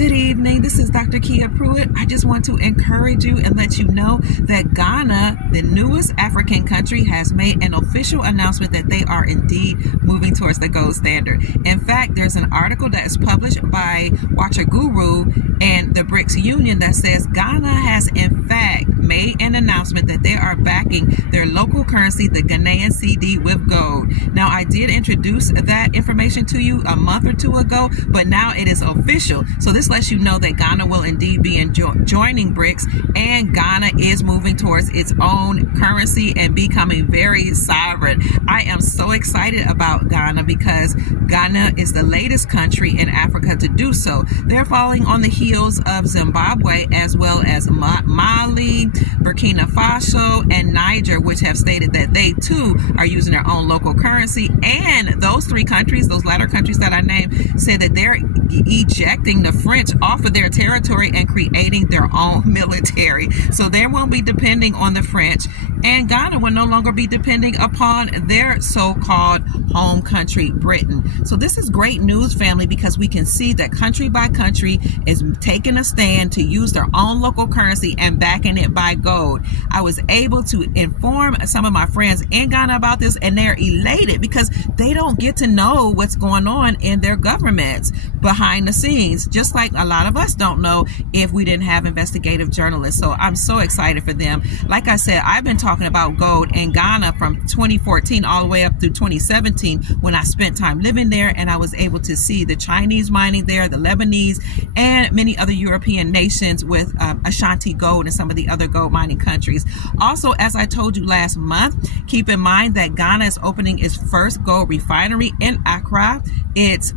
Good evening. This is Dr. Kia Pruitt. I just want to encourage you and let you know that Ghana, the newest African country, has made an official announcement that they are indeed moving towards the gold standard. In fact, there's an article that is published by Watcher Guru and the BRICS Union that says Ghana has in fact made an announcement that they are backing their local currency, the Ghanaian cedi, with gold. Now, I did introduce that information to you a month or two ago, but now it is official. So this lets you know that Ghana will indeed be joining BRICS, and Ghana is moving towards its own currency and becoming very sovereign. I am so excited about Ghana because Ghana is the latest country in Africa to do so. They're following on the heels of Zimbabwe, as well as Mali, Burkina Faso, and Niger, which have stated that they too are using their own local currency. And those three countries, those latter countries that I named, said that they're ejecting the French off of their territory and creating their own military. So they won't be depending on the French, and Ghana will no longer be depending upon their so-called home country, Britain. So this is great news, family, because we can see that country by country is taking a stand to use their own local currency and backing it by gold. I was able to inform some of my friends in Ghana about this, and they're elated because they don't get to know what's going on in their governments behind the scenes, just like a lot of us don't know if we didn't have investigative journalists. So I'm so excited for them. Like I said, I've been talking about gold in Ghana from 2014 all the way up through 2017 when I spent time living there, and I was able to see the Chinese mining there, the Lebanese, and many other European nations with Ashanti Gold and some of the other gold mining countries. Also, as I told you last month, keep in mind that Ghana is opening its first gold refinery in Accra, its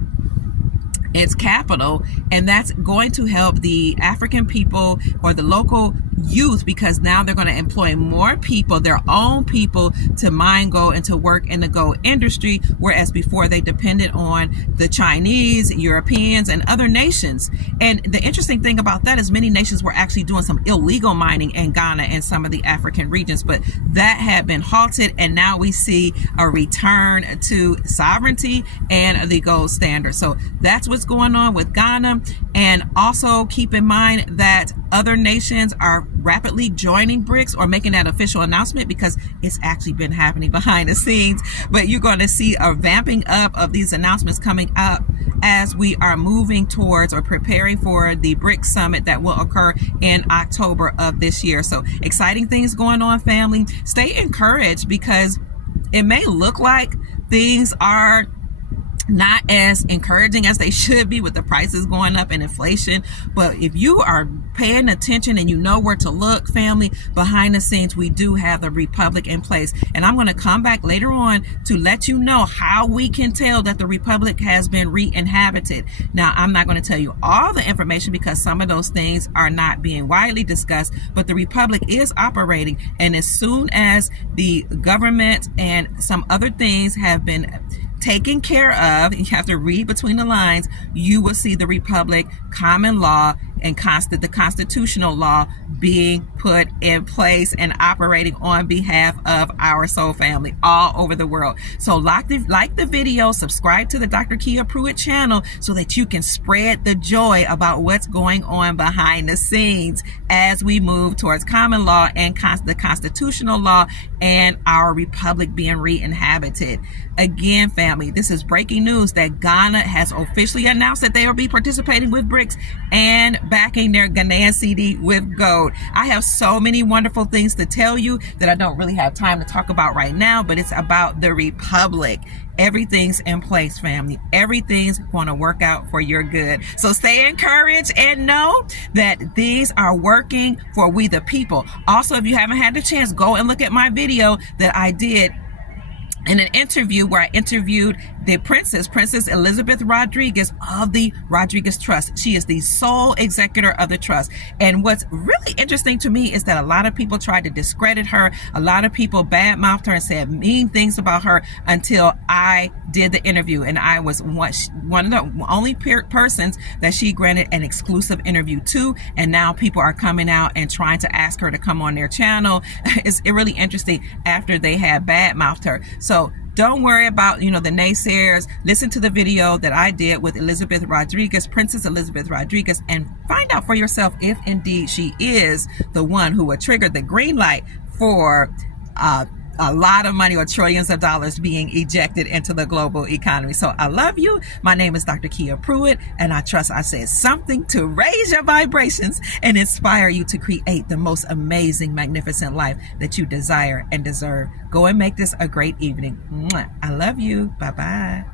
capital, and that's going to help the African people or the local youth, because now they're going to employ more people, their own people, to mine gold and to work in the gold industry, whereas before they depended on the Chinese, Europeans, and other nations. And the interesting thing about that is many nations were actually doing some illegal mining in Ghana and some of the African regions, but that had been halted, and now we see a return to sovereignty and the gold standard. So that's what's going on with Ghana. And also keep in mind that other nations are rapidly joining BRICS or making that official announcement, because it's actually been happening behind the scenes. But you're going to see a vamping up of these announcements coming up as we are moving towards or preparing for the BRICS summit that will occur in October of this year. So exciting things going on, family. Stay encouraged, because it may look like things are not as encouraging as they should be with the prices going up and inflation. But if you are paying attention and you know where to look, family, behind the scenes, we do have the Republic in place. And I'm going to come back later on to let you know how we can tell that the Republic has been re-inhabited. Now, I'm not going to tell you all the information because some of those things are not being widely discussed, but the Republic is operating. And as soon as the government and some other things have been taken care of, you have to read between the lines, you will see the Republic, common law, and the constitutional law being put in place and operating on behalf of our soul family all over the world. So like the video, subscribe to the Dr. Kia Pruitt channel so that you can spread the joy about what's going on behind the scenes as we move towards common law and the constitutional law and our Republic being re-inhabited. Again, family, this is breaking news that Ghana has officially announced that they will be participating with BRICS and backing their Ghanaian cedi with gold. I have so many wonderful things to tell you that I don't really have time to talk about right now, but it's about the Republic. Everything's in place, family. Everything's going to work out for your good. So stay encouraged and know that these are working for we the people. Also, if you haven't had the chance, go and look at my video that I did in an interview where I interviewed the Princess Elizabeth Rodriguez of the Rodriguez Trust. She is the sole executor of the trust. And what's really interesting to me is that a lot of people tried to discredit her. A lot of people badmouthed her and said mean things about her until I did the interview. And I was one of the only persons that she granted an exclusive interview to. And now people are coming out and trying to ask her to come on their channel. It's really interesting after they had badmouthed her. So Don't worry about, the naysayers. Listen to the video that I did with Elizabeth Rodriguez, Princess Elizabeth Rodriguez, and find out for yourself if indeed she is the one who would trigger the green light for a lot of money or trillions of dollars being ejected into the global economy. So I love you. My name is Dr. Kia Pruitt, and I trust I said something to raise your vibrations and inspire you to create the most amazing, magnificent life that you desire and deserve. Go and make this a great evening. Mwah. I love you. Bye-bye.